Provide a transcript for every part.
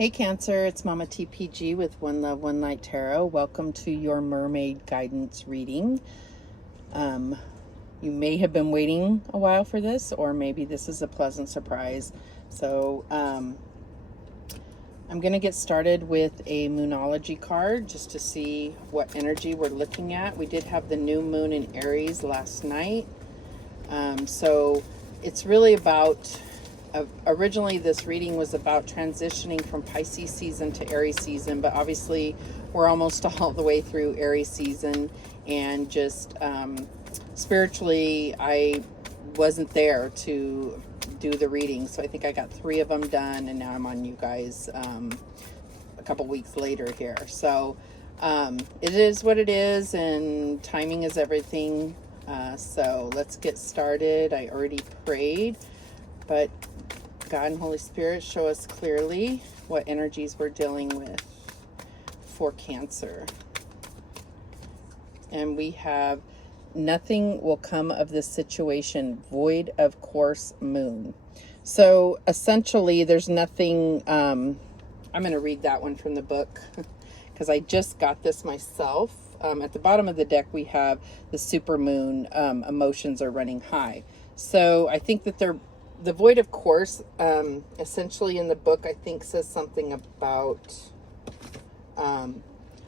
Hey Cancer, it's Mama TPG with One Love, One Light Tarot. Welcome to your mermaid guidance reading. You may have been waiting a while for this, or maybe this is a pleasant surprise. So I'm going to get started with a Moonology card just to see what energy we're looking at. We did have the new moon in Aries last night. So it's really about... originally this reading was about transitioning from Pisces season to Aries season, but obviously we're almost all the way through Aries season, and just spiritually I wasn't there to do the reading, so I think I got 3 of them done, and now I'm on you guys a couple weeks later here. So it is what it is, and timing is everything. So let's get started. I already prayed, but God and Holy Spirit, show us clearly what energies we're dealing with for Cancer. And we have, nothing will come of this situation, void of course moon. So essentially there's nothing, I'm going to read that one from the book because I just got this myself. At the bottom of the deck we have the super moon, emotions are running high. So I think that the void of course, essentially in the book, I think says something about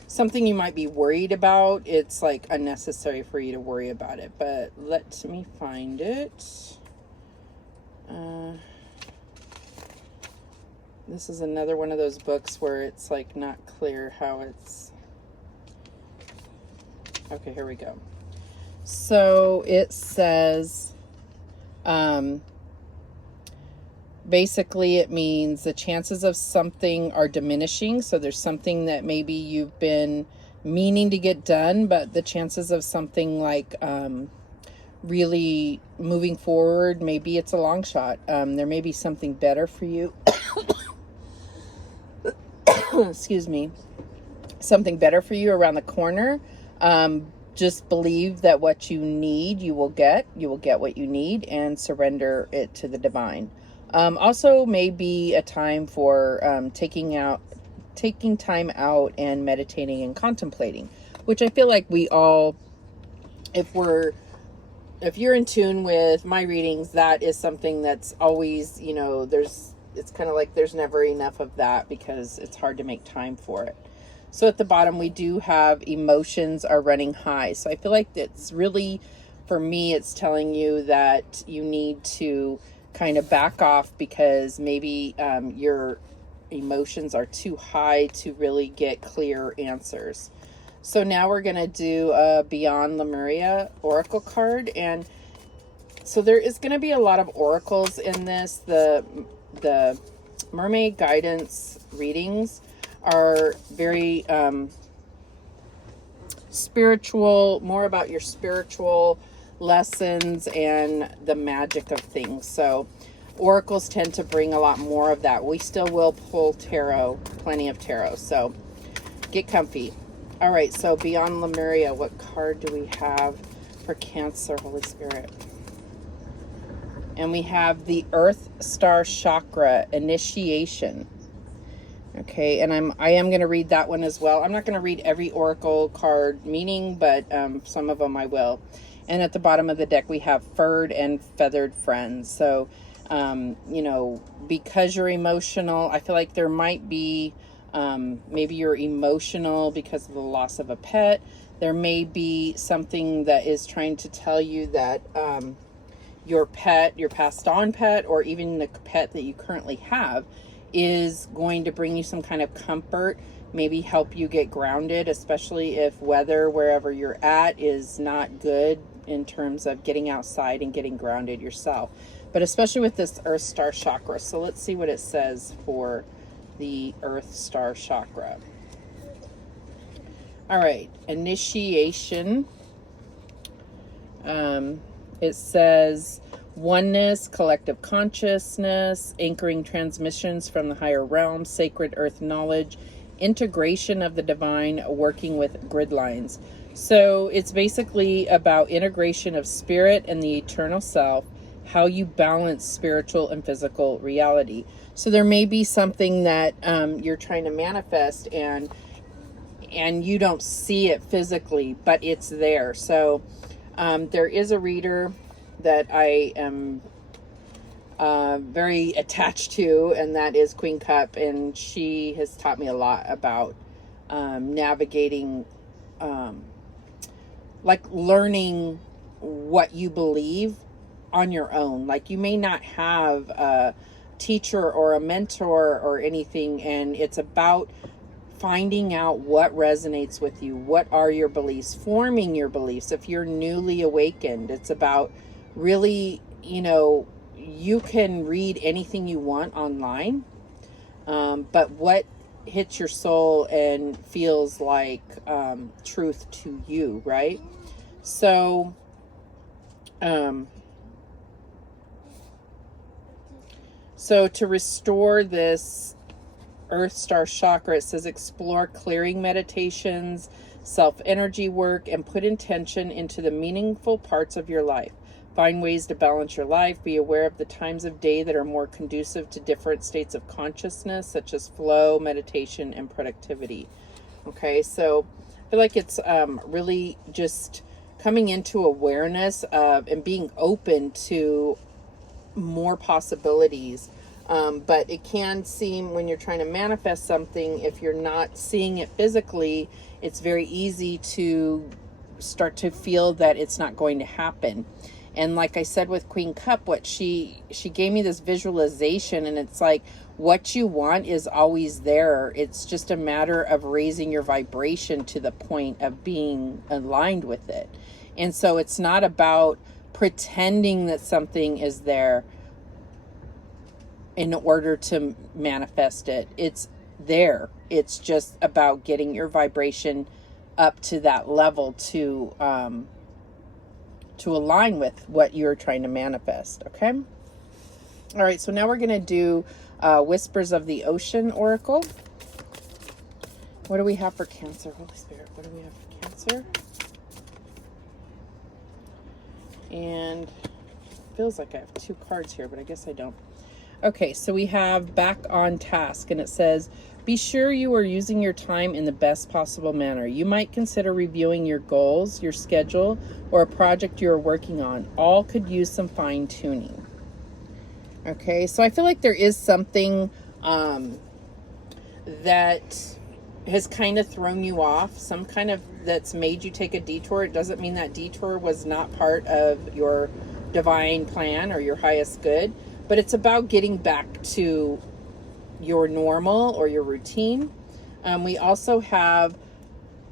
something you might be worried about. It's like unnecessary for you to worry about it, but let me find it. This is another one of those books where it's like not clear how it's... Okay, here we go. So it says... basically it means the chances of something are diminishing. So there's something that maybe you've been meaning to get done, but the chances of something like really moving forward, maybe it's a long shot. There may be something better for you. Excuse me. Something better for you around the corner. Just believe that what you need, you will get. You will get what you need, and surrender it to the divine. Also may be a time for taking time out and meditating and contemplating, which I feel like we all, if you're in tune with my readings, that is something that's always, you know, it's kind of like there's never enough of that because it's hard to make time for it. So at the bottom we do have emotions are running high. So I feel like it's really, for me, it's telling you that you need to kind of back off because maybe your emotions are too high to really get clear answers. So now we're going to do a Beyond Lemuria oracle card, and so there is going to be a lot of oracles in this. The mermaid guidance readings are very spiritual, more about your spiritual lessons and the magic of things. So oracles tend to bring a lot more of that. We still will pull tarot, plenty of tarot, so get comfy. All right, so Beyond Lemuria, what card do we have for Cancer, Holy Spirit? And we have the Earth Star Chakra, Initiation. Okay, and I am going to read that one as well. I'm not going to read every oracle card meaning, but some of them I will. And at the bottom of the deck, we have furred and feathered friends. So, you know, because you're emotional, I feel like there might be, maybe you're emotional because of the loss of a pet. There may be something that is trying to tell you that your pet, your passed on pet, or even the pet that you currently have is going to bring you some kind of comfort, maybe help you get grounded, especially if weather wherever you're at is not good in terms of getting outside and getting grounded yourself, but especially with this Earth Star Chakra. So let's see what it says for the Earth Star Chakra. All right, initiation. It says oneness, collective consciousness, anchoring transmissions from the higher realm, sacred earth knowledge, integration of the divine, working with grid lines. So it's basically about integration of spirit and the eternal self, how you balance spiritual and physical reality. So there may be something that you're trying to manifest, and you don't see it physically, but it's there. So there is a reader that I am very attached to, and that is Queen Cup, and she has taught me a lot about navigating, like learning what you believe on your own. Like, you may not have a teacher or a mentor or anything, and it's about finding out what resonates with you. What are your beliefs? Forming your beliefs. If you're newly awakened, it's about really, you can read anything you want online, but what hits your soul and feels like truth to you, right? So to restore this Earth Star chakra, it says explore clearing meditations, self-energy work, and put intention into the meaningful parts of your life. Find ways to balance your life. Be aware of the times of day that are more conducive to different states of consciousness, such as flow, meditation, and productivity. Okay, so I feel like it's really just coming into awareness of and being open to more possibilities. But it can seem, when you're trying to manifest something, if you're not seeing it physically, it's very easy to start to feel that it's not going to happen. And like I said with Queen Cup, what she gave me this visualization, and it's like, what you want is always there. It's just a matter of raising your vibration to the point of being aligned with it. And so it's not about pretending that something is there in order to manifest it. It's there. It's just about getting your vibration up to that level to align with what you're trying to manifest. Okay. All right. So now we're going to do Whispers of the Ocean Oracle. What do we have for Cancer? Holy Spirit, what do we have for Cancer? And it feels like I have two cards here, but I guess I don't. Okay, so we have Back on Task, and it says, be sure you are using your time in the best possible manner. You might consider reviewing your goals, your schedule, or a project you're working on. All could use some fine-tuning. Okay, so I feel like there is something that has kind of thrown you off, some kind of that's made you take a detour. It doesn't mean that detour was not part of your divine plan or your highest good, but it's about getting back to your normal or your routine. We also have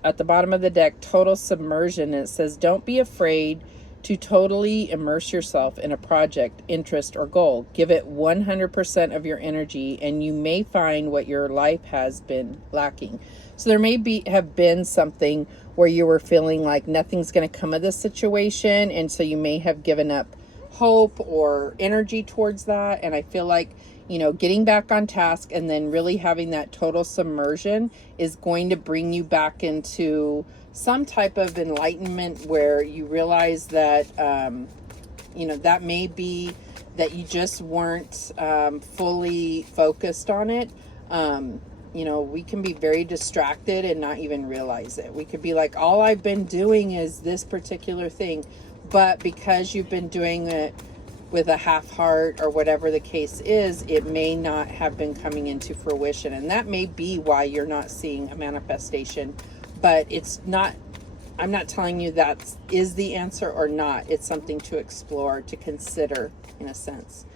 at the bottom of the deck Total Submersion, and it says don't be afraid to totally immerse yourself in a project, interest, or goal. Give it 100% of your energy, and you may find what your life has been lacking. So there may have been something where you were feeling like nothing's going to come of this situation, and so you may have given up hope or energy towards that. And I feel like, getting back on task and then really having that total submersion is going to bring you back into some type of enlightenment where you realize that, that may be that you just weren't fully focused on it. We can be very distracted and not even realize it. We could be like, all I've been doing is this particular thing. But because you've been doing it with a half heart or whatever the case is, it may not have been coming into fruition. And that may be why you're not seeing a manifestation. But it's not, I'm not telling you that is the answer or not. It's something to explore, to consider in a sense.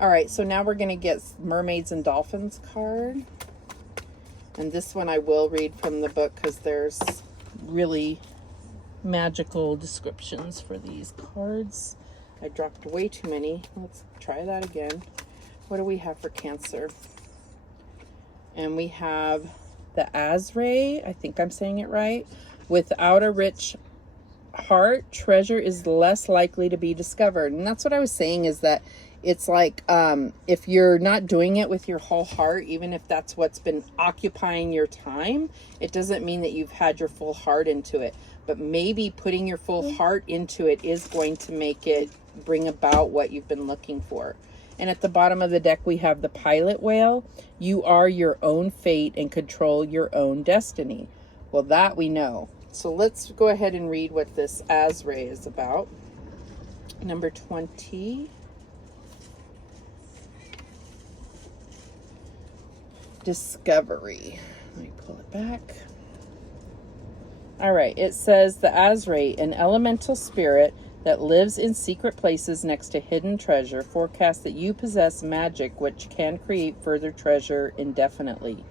All right, so now we're going to get Mermaids and Dolphins card. And this one I will read from the book because there's really magical descriptions for these cards. I dropped way too many. Let's try that again. What do we have for Cancer? And we have the Azray, I think I'm saying it right. Without a rich heart, treasure is less likely to be discovered. And that's what I was saying, is that it's like, if you're not doing it with your whole heart, even if that's what's been occupying your time, it doesn't mean that you've had your full heart into it. but maybe putting your full heart into it is going to make it bring about what you've been looking for. And at the bottom of the deck, we have the Pilot Whale. You are your own fate and control your own destiny. Well, that we know. So let's go ahead and read what this Azray is about. Number 20. Discovery. Let me pull it back. All right, it says the Azray, an elemental spirit that lives in secret places next to hidden treasure, forecasts that you possess magic which can create further treasure indefinitely.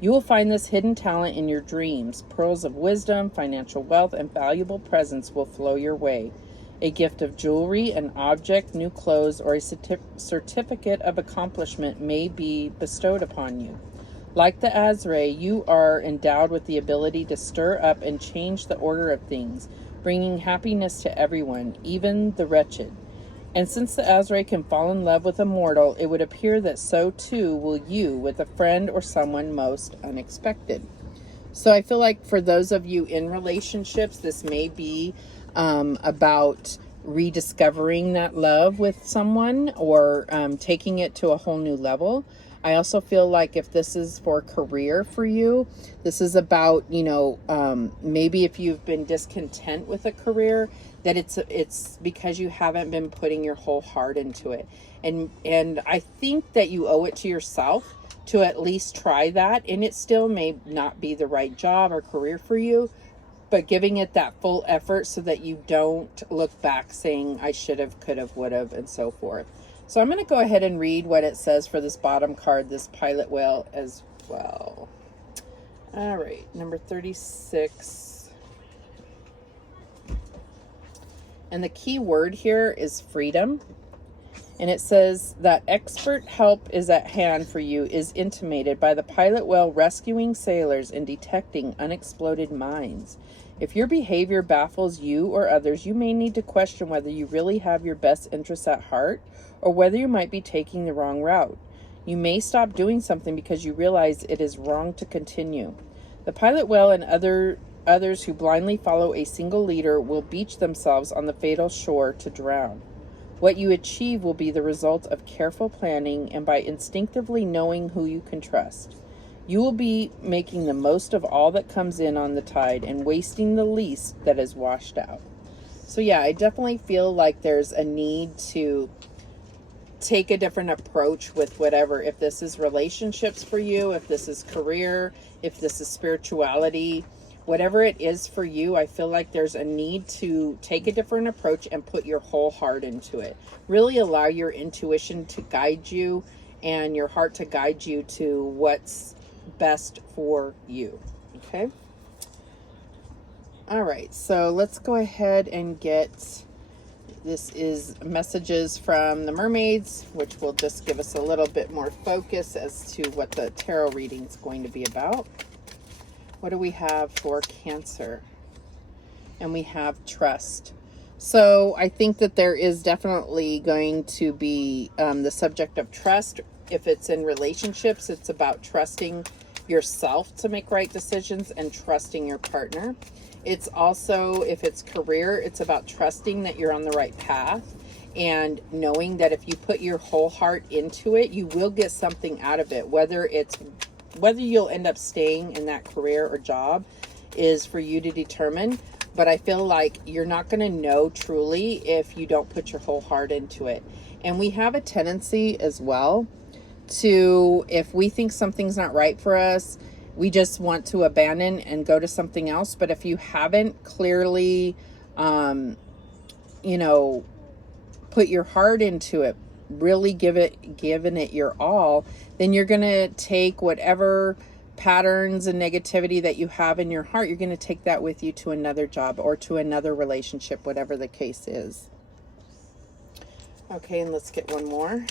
You will find this hidden talent in your dreams. Pearls of wisdom, financial wealth, and valuable presents will flow your way. A gift of jewelry, an object, new clothes, or a certificate of accomplishment may be bestowed upon you. Like the Azray, you are endowed with the ability to stir up and change the order of things, bringing happiness to everyone, even the wretched. And since the Azray can fall in love with a mortal, it would appear that so too will you with a friend or someone most unexpected. So I feel like for those of you in relationships, this may be about rediscovering that love with someone, or taking it to a whole new level. I also feel like if this is for career for you, this is about, maybe if you've been discontent with a career, that it's because you haven't been putting your whole heart into it. And I think that you owe it to yourself to at least try that. And it still may not be the right job or career for you, but giving it that full effort so that you don't look back saying, I should have, could have, would have, and so forth. So I'm going to go ahead and read what it says for this bottom card, this Pilot Whale as well. All right, number 36. And the key word here is freedom. And it says that expert help is at hand for you is intimated by the Pilot Whale rescuing sailors and detecting unexploded mines. If your behavior baffles you or others, you may need to question whether you really have your best interests at heart or whether you might be taking the wrong route. You may stop doing something because you realize it is wrong to continue. The Pilot Whale and others who blindly follow a single leader will beach themselves on the fatal shore to drown. What you achieve will be the result of careful planning and by instinctively knowing who you can trust. You will be making the most of all that comes in on the tide and wasting the least that is washed out. So yeah, I definitely feel like there's a need to take a different approach with whatever, if this is relationships for you, if this is career, if this is spirituality, whatever it is for you. I feel like there's a need to take a different approach and put your whole heart into it. Really allow your intuition to guide you and your heart to guide you to what's best for you. Okay. All right. So let's go ahead and get, this is messages from the Mermaids, which will just give us a little bit more focus as to what the tarot reading is going to be about. What do we have for Cancer? And we have trust. So I think that there is definitely going to be the subject of trust. If it's in relationships, it's about trusting yourself to make right decisions and trusting your partner. It's also, if it's career, it's about trusting that you're on the right path and knowing that if you put your whole heart into it, you will get something out of it. Whether you'll end up staying in that career or job is for you to determine. But I feel like you're not going to know truly if you don't put your whole heart into it. And we have a tendency as well to, if we think something's not right for us, we just want to abandon and go to something else. But if you haven't clearly, put your heart into it, really given it your all, then you're going to take whatever patterns and negativity that you have in your heart, you're going to take that with you to another job or to another relationship, whatever the case is. Okay, and let's get one more.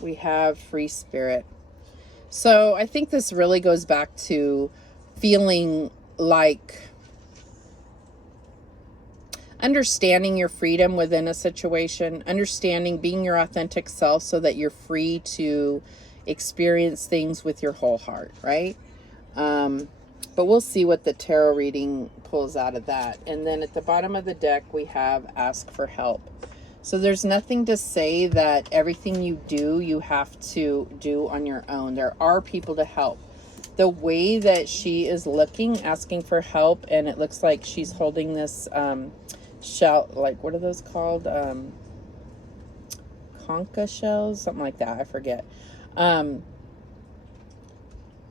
We have free spirit. So I think this really goes back to feeling like understanding your freedom within a situation, understanding being your authentic self so that you're free to experience things with your whole heart, right? But we'll see what the tarot reading pulls out of that. And then at the bottom of the deck, we have ask for help. So there's nothing to say that everything you do, you have to do on your own. There are people to help. The way that she is looking, asking for help, and it looks like she's holding this shell, like, what are those called? Concha shells? Something like that. I forget.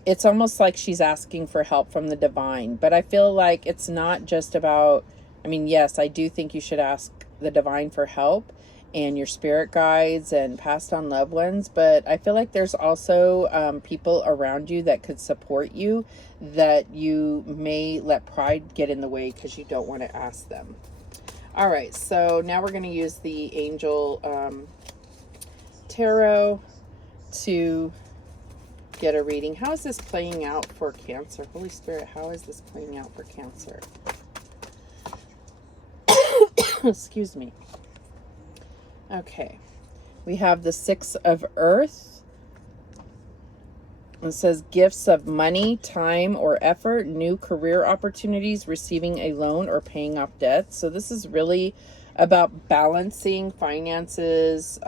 It's almost like she's asking for help from the divine. But I feel like it's not just about, I mean, yes, I do think you should ask the divine for help and your spirit guides and passed on loved ones, but I feel like there's also people around you that could support you that you may let pride get in the way because you don't want to ask them. All right, so now we're going to use the angel tarot to get a reading. How is this playing out for Cancer? Holy Spirit, how is this playing out for Cancer? Excuse me. Okay. We have the Six of Earth. It says gifts of money, time, or effort, new career opportunities, receiving a loan, or paying off debts. So this is really about balancing finances,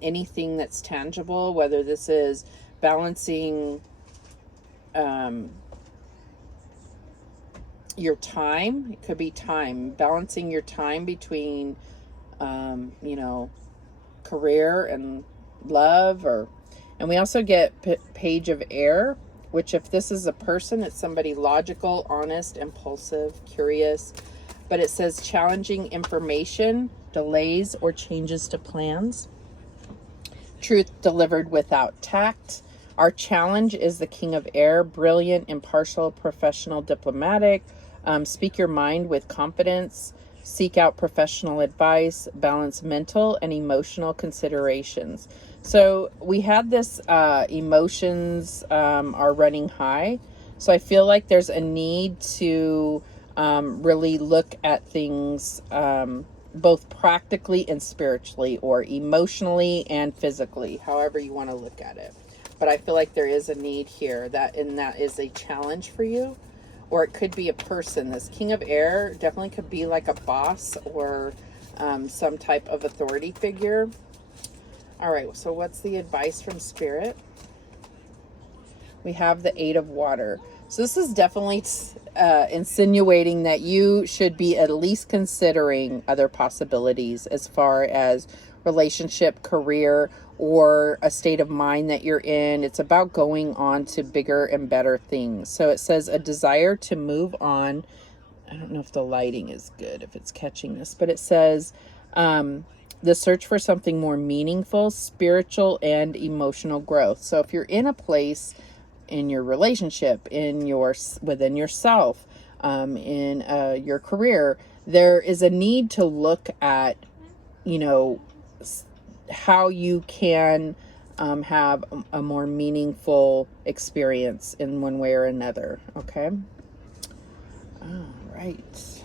anything that's tangible, whether this is balancing your time. It could be time, balancing your time between, you know, career and love, and we also get Page of Air, which if this is a person, it's somebody logical, honest, impulsive, curious, but it says challenging information, delays or changes to plans, truth delivered without tact. Our challenge is the King of Air, brilliant, impartial, professional, diplomatic, speak your mind with confidence, seek out professional advice, balance mental and emotional considerations. So we had this, emotions are running high. So I feel like there's a need to really look at things both practically and spiritually, or emotionally and physically, however you want to look at it. But I feel like there is a need here, that is a challenge for you. Or it could be a person. This King of Air definitely could be like a boss or some type of authority figure. All right, so what's the advice from Spirit? We have the Eight of Water. So this is definitely insinuating that you should be at least considering other possibilities as far as relationship, career, or a state of mind that you're in. It's about going on to bigger and better things. So it says a desire to move on. I don't know if the lighting is good, if it's catching this, but it says the search for something more meaningful, spiritual, and emotional growth. So if you're in a place in your relationship, within yourself, in your career, there is a need to look at, you know, how you can have a more meaningful experience in one way or another. Okay. All right.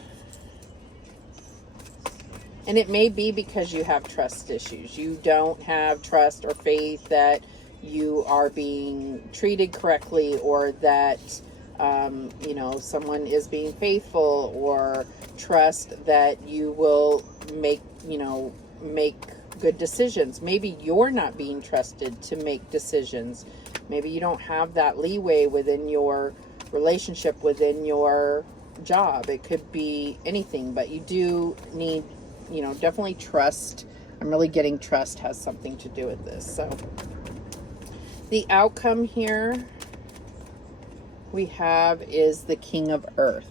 And it may be because you have trust issues. You don't have trust or faith that you are being treated correctly, or that, you know, someone is being faithful, or trust that you will make good decisions. Maybe you're not being trusted to make decisions. Maybe you don't have that leeway within your relationship, within your job. It could be anything, but you do need, you know, definitely trust. I'm really getting trust has something to do with this. So the outcome here we have is the King of Earth.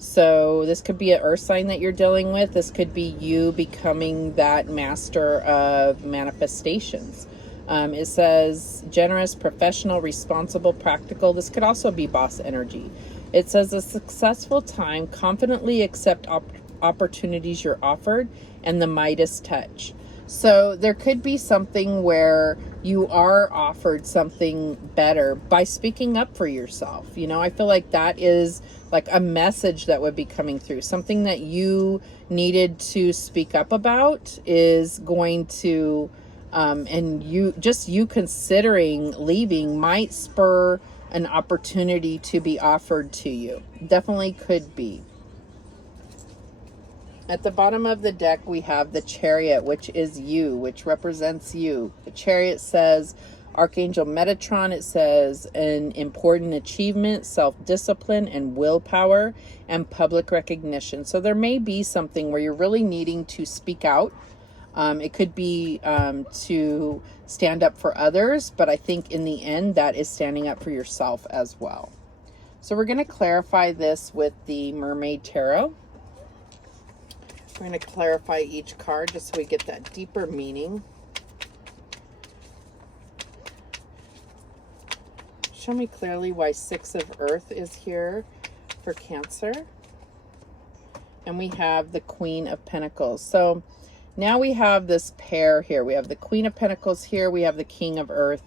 So this could be an earth sign that you're dealing with. This could be you becoming that master of manifestations. It says generous, professional, responsible, practical. This could also be boss energy. It says a successful time, confidently accept opportunities you're offered, and the Midas touch. So there could be something where you are offered something better by speaking up for yourself. You know, I feel like that is like a message that would be coming through. Something that you needed to speak up about is going to, and you considering leaving might spur an opportunity to be offered to you. Definitely could be. At the bottom of the deck, we have the Chariot, which is you, which represents you. The Chariot says Archangel Metatron. It says an important achievement, self-discipline, and willpower, and public recognition. So there may be something where you're really needing to speak out. It could be to stand up for others, but I think in the end, that is standing up for yourself as well. So we're going to clarify this with the Mermaid Tarot. We're going to clarify each card just so we get that deeper meaning. Show me clearly why Six of Earth is here for Cancer. And we have the Queen of Pentacles. So now we have this pair here. We have the Queen of Pentacles here. We have the King of Earth,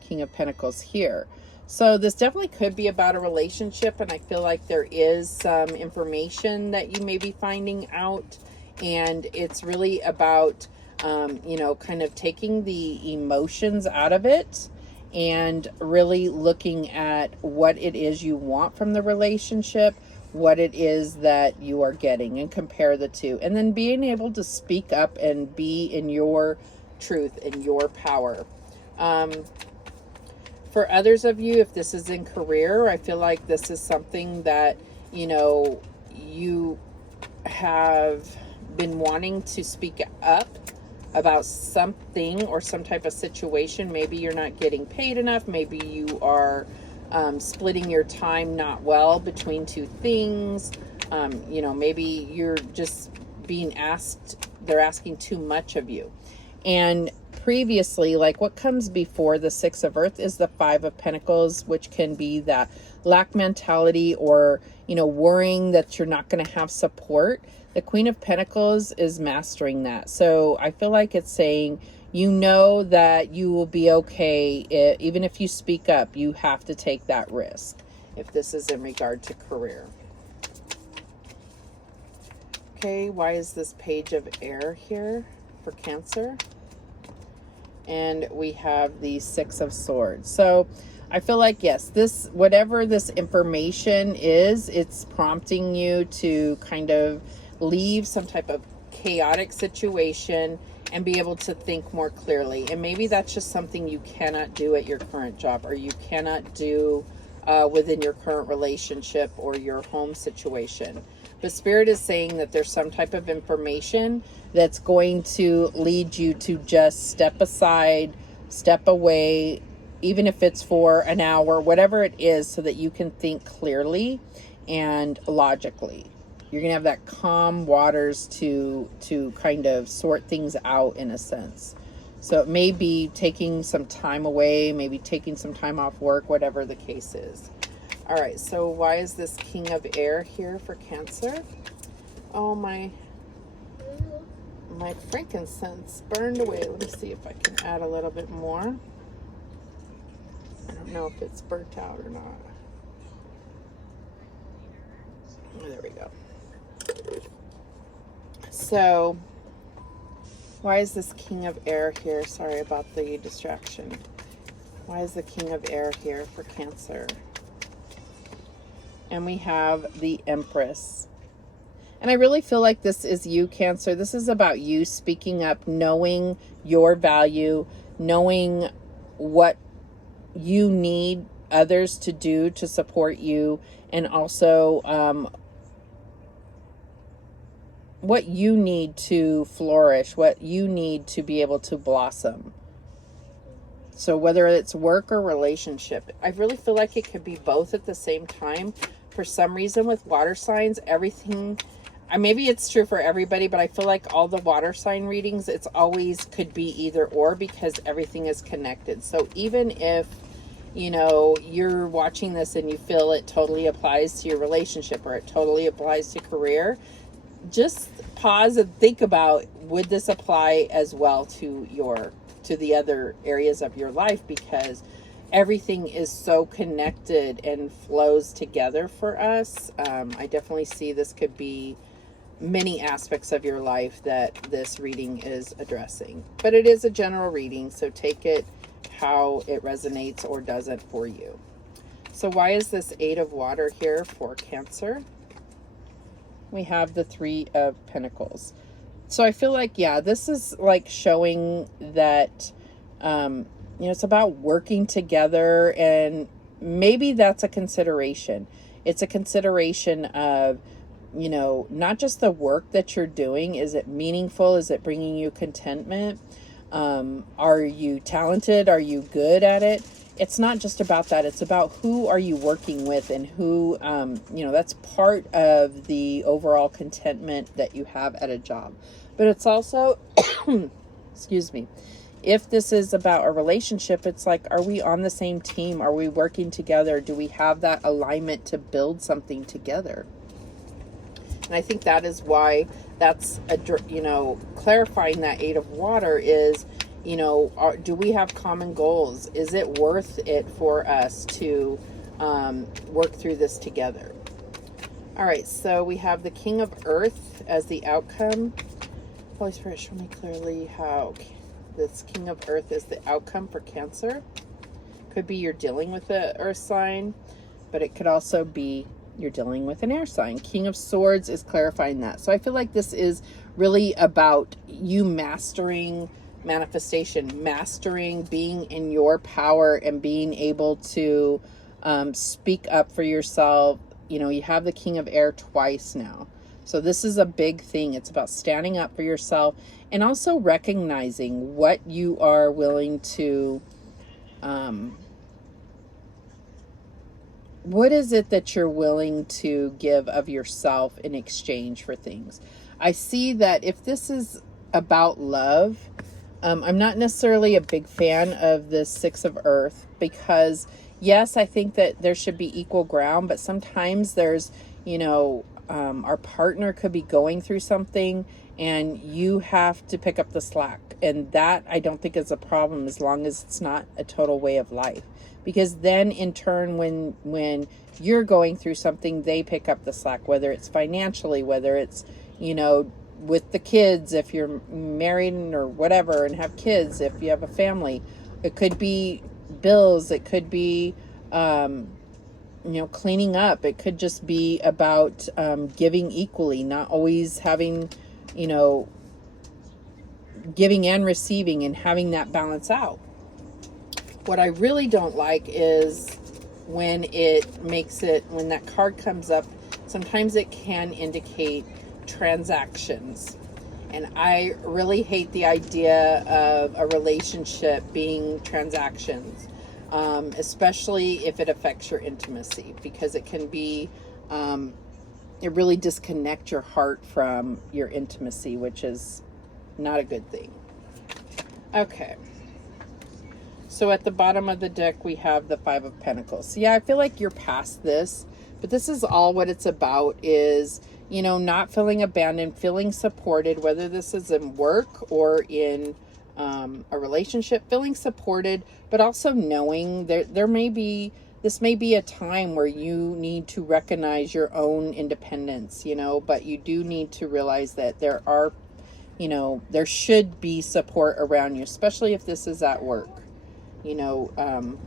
King of Pentacles here. So this definitely could be about a relationship, and I feel like there is some information that you may be finding out, and it's really about, you know, kind of taking the emotions out of it and really looking at what it is you want from the relationship, what it is that you are getting, and compare the two. And then being able to speak up and be in your truth and your power. For others of you, if this is in career, I feel like this is something that, you know, you have been wanting to speak up about something or some type of situation. Maybe you're not getting paid enough. Maybe you are splitting your time not well between two things. You know, maybe you're just being asked, they're asking too much of you. And previously, like what comes before the Six of Earth is the Five of Pentacles, which can be that lack mentality or, you know, worrying that you're not going to have support. The Queen of Pentacles is mastering that. So I feel like it's saying, you know, that you will be okay. Even if you speak up, you have to take that risk if this is in regard to career. Okay, why is this Page of Air here for Cancer? And we have the Six of Swords. So I feel like, yes, this, whatever this information is, it's prompting you to kind of leave some type of chaotic situation and be able to think more clearly. And maybe that's just something you cannot do at your current job, or you cannot do within your current relationship or your home situation. The Spirit is saying that there's some type of information that's going to lead you to just step aside, step away, even if it's for an hour, whatever it is, so that you can think clearly and logically. You're going to have that calm waters to kind of sort things out in a sense. So it may be taking some time away, maybe taking some time off work, whatever the case is. All right, so why is this King of Air here for Cancer? Oh, my frankincense burned away. Let me see if I can add a little bit more. I don't know if it's burnt out or not. There we go. So, why is this King of Air here? Sorry about the distraction. Why is the King of Air here for Cancer? And we have the Empress. And I really feel like this is you, Cancer. This is about you speaking up, knowing your value, knowing what you need others to do to support you, and also what you need to flourish, what you need to be able to blossom. So whether it's work or relationship, I really feel like it could be both at the same time. For some reason with water signs, everything, maybe it's true for everybody, but I feel like all the water sign readings, it's always could be either or, because everything is connected. So even if, you know, you're watching this and you feel it totally applies to your relationship or it totally applies to career, just pause and think about, would this apply as well to the other areas of your life? Because everything is so connected and flows together for us. I definitely see this could be many aspects of your life that this reading is addressing. But it is a general reading, so take it how it resonates or doesn't for you. So why is this 8 of Water here for Cancer? We have the 3 of Pentacles. So I feel like, yeah, this is like showing that, you know, it's about working together, and maybe that's a consideration. It's a consideration of, you know, not just the work that you're doing. Is it meaningful? Is it bringing you contentment? Are you talented? Are you good at it? It's not just about that. It's about who are you working with, and who, you know, that's part of the overall contentment that you have at a job. But it's also, excuse me, if this is about a relationship, it's like, are we on the same team? Are we working together? Do we have that alignment to build something together? And I think that is why that's, you know, clarifying that 8 of Water is, you know, do we have common goals? Is it worth it for us to work through this together? All right, so we have the King of Earth as the outcome. Holy Spirit, show me clearly how this King of Earth is the outcome for Cancer. Could be you're dealing with an earth sign, but it could also be you're dealing with an air sign. King of Swords is clarifying that. So I feel like this is really about you mastering manifestation, mastering being in your power, and being able to speak up for yourself. You know, you have the King of Air twice now. So this is a big thing. It's about standing up for yourself, and also recognizing what you are willing to, what is it that you're willing to give of yourself in exchange for things? I see that if this is about love, I'm not necessarily a big fan of the 6 of Earth, because yes, I think that there should be equal ground, but sometimes there's, you know, our partner could be going through something and you have to pick up the slack. And that I don't think is a problem, as long as it's not a total way of life. Because then in turn, when you're going through something, they pick up the slack, whether it's financially, whether it's, you know, with the kids, if you're married or whatever and have kids, if you have a family. It could be bills, it could be, you know, cleaning up. It could just be about giving equally, not always having, you know, giving and receiving, and having that balance out. What I really don't like is when it makes it, when that card comes up, sometimes it can indicate transactions. And I really hate the idea of a relationship being transactions, especially if it affects your intimacy, because it can be, it really disconnect your heart from your intimacy, which is not a good thing. Okay. So at the bottom of the deck, we have the 5 of Pentacles. So yeah, I feel like you're past this, but this is all what it's about is, you know, not feeling abandoned, feeling supported, whether this is in work or in a relationship, feeling supported, but also knowing there may be, this may be a time where you need to recognize your own independence, you know, but you do need to realize that there are, you know, there should be support around you, especially if this is at work. You know,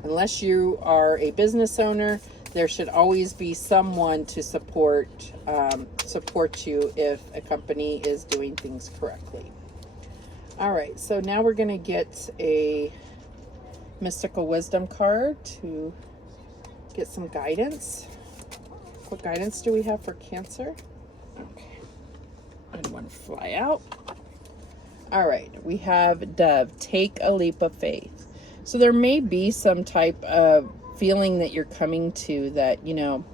unless you are a business owner, there should always be someone to support you if a company is doing things correctly. All right, so now we're going to get a mystical wisdom card to get some guidance. What guidance do we have for Cancer? Okay, and one fly out. All right, we have Dove, take a leap of faith. So there may be some type of feeling that you're coming to that, you know,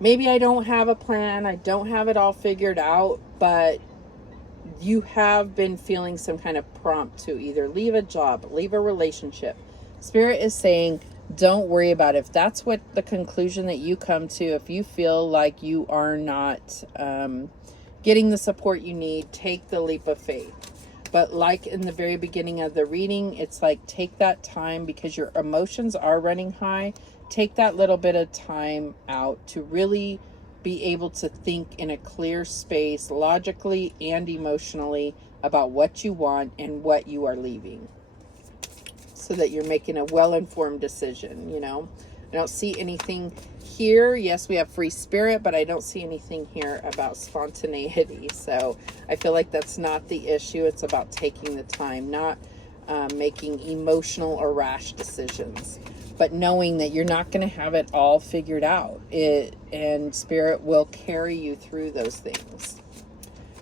maybe I don't have a plan, I don't have it all figured out, but you have been feeling some kind of prompt to either leave a job, leave a relationship. Spirit is saying, don't worry about it. If that's what the conclusion that you come to, if you feel like you are not getting the support you need, take the leap of faith. But like in the very beginning of the reading, it's like, take that time, because your emotions are running high. Take that little bit of time out to really be able to think in a clear space, logically and emotionally, about what you want and what you are leaving. so that you're making a well-informed decision, you know. I don't see anything here. Yes, we have free spirit, but I don't see anything here about spontaneity. So I feel like that's not the issue. It's about taking the time, not making emotional or rash decisions, but knowing that you're not going to have it all figured out. And spirit will carry you through those things.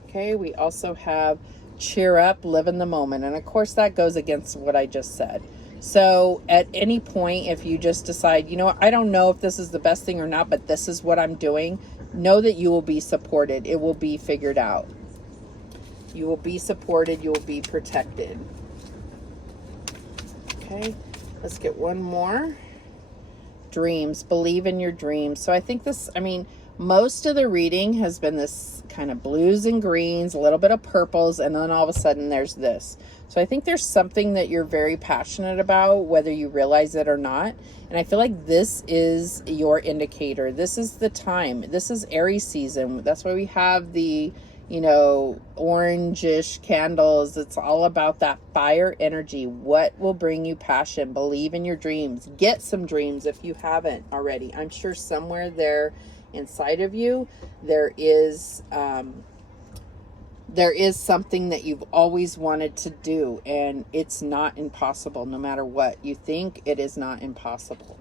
Okay, we also have cheer up, live in the moment. And of course that goes against what I just said. So at any point, if you just decide, you know what, I don't know if this is the best thing or not, but this is what I'm doing, know that you will be supported. It will be figured out. You will be supported. You will be protected. Okay, let's get one more. Dreams. Believe in your dreams. So I think this, I mean, most of the reading has been this kind of blues and greens, a little bit of purples, and then all of a sudden there's this. So I think there's something that you're very passionate about, whether you realize it or not. And I feel like this is your indicator. This is the time. This is Aries season. That's why we have the, you know, orangish candles. It's all about that fire energy. What will bring you passion? Believe in your dreams. Get some dreams if you haven't already. I'm sure somewhere there inside of you there is something that you've always wanted to do, and it's not impossible. No matter what you think, it is not impossible.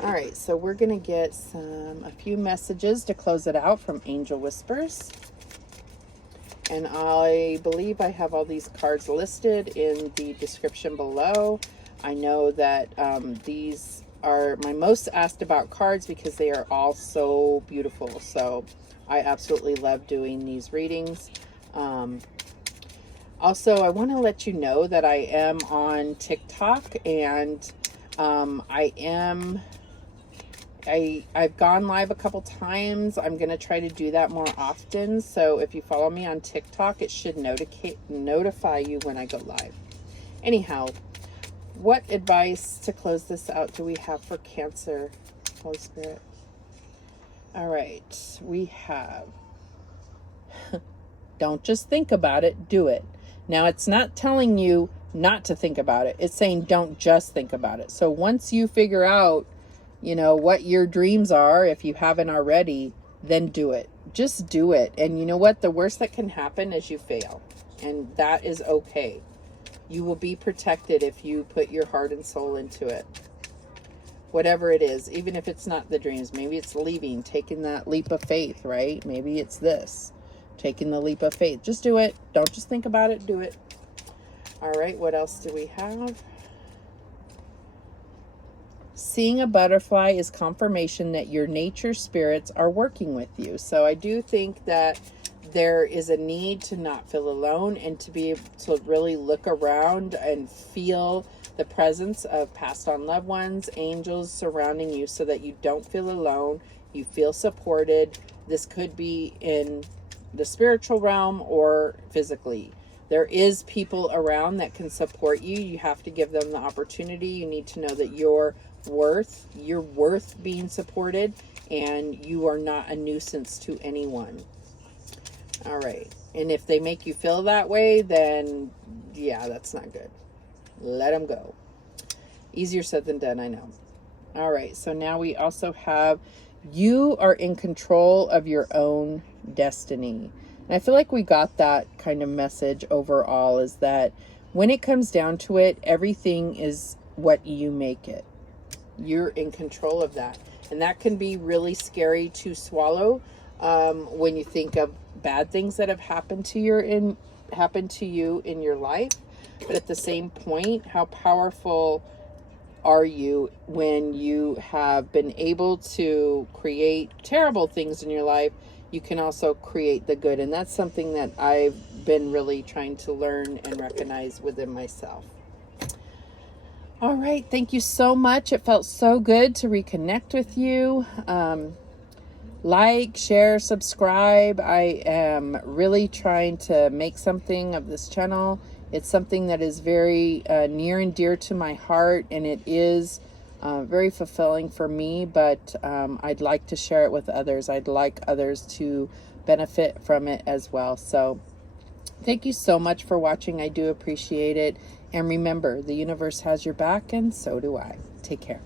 All right, so we're gonna get a few messages to close it out from Angel Whispers, and I believe I have all these cards listed in the description below. I know that these are my most asked about cards because they are all so beautiful. So I absolutely love doing these readings. Also, I want to let you know that I am on TikTok, and I've gone live a couple times. I'm going to try to do that more often. So if you follow me on TikTok, it should notify you when I go live. Anyhow, what advice to close this out do we have for Cancer, Holy Spirit? All right, we have, don't just think about it, do it. Now, it's not telling you not to think about it. It's saying don't just think about it. So once you figure out, you know, what your dreams are, if you haven't already, then do it. Just do it. And you know what? The worst that can happen is you fail. And that is okay. You will be protected if you put your heart and soul into it. Whatever it is, even if it's not the dreams. Maybe it's leaving, taking that leap of faith, right? Maybe it's this, taking the leap of faith. Just do it. Don't just think about it. Do it. All right, what else do we have? Seeing a butterfly is confirmation that your nature spirits are working with you. So I do think that there is a need to not feel alone, and to be able to really look around and feel the presence of passed on loved ones, angels surrounding you, so that you don't feel alone. You feel supported. This could be in the spiritual realm or physically. There is people around that can support you. You have to give them the opportunity. You need to know that you're worth being supported, and you are not a nuisance to anyone. All right. And if they make you feel that way, then yeah, that's not good. Let them go. Easier said than done, I know. All right. So now we also have, you are in control of your own destiny. And I feel like we got that kind of message overall, is that when it comes down to it, everything is what you make it. You're in control of that. And that can be really scary to swallow when you think of bad things that have happened to you in your life. But at the same point, how powerful are you when you have been able to create terrible things in your life? You can also create the good. And that's something that I've been really trying to learn and recognize within myself. All right. Thank you so much. It felt so good to reconnect with you. Like, share, subscribe. I am really trying to make something of this channel. It's something that is very near and dear to my heart, and it is very fulfilling for me, but I'd like to share it with others. I'd like others to benefit from it as well. So thank you so much for watching. I do appreciate it. And remember, the universe has your back, and so do I. Take care.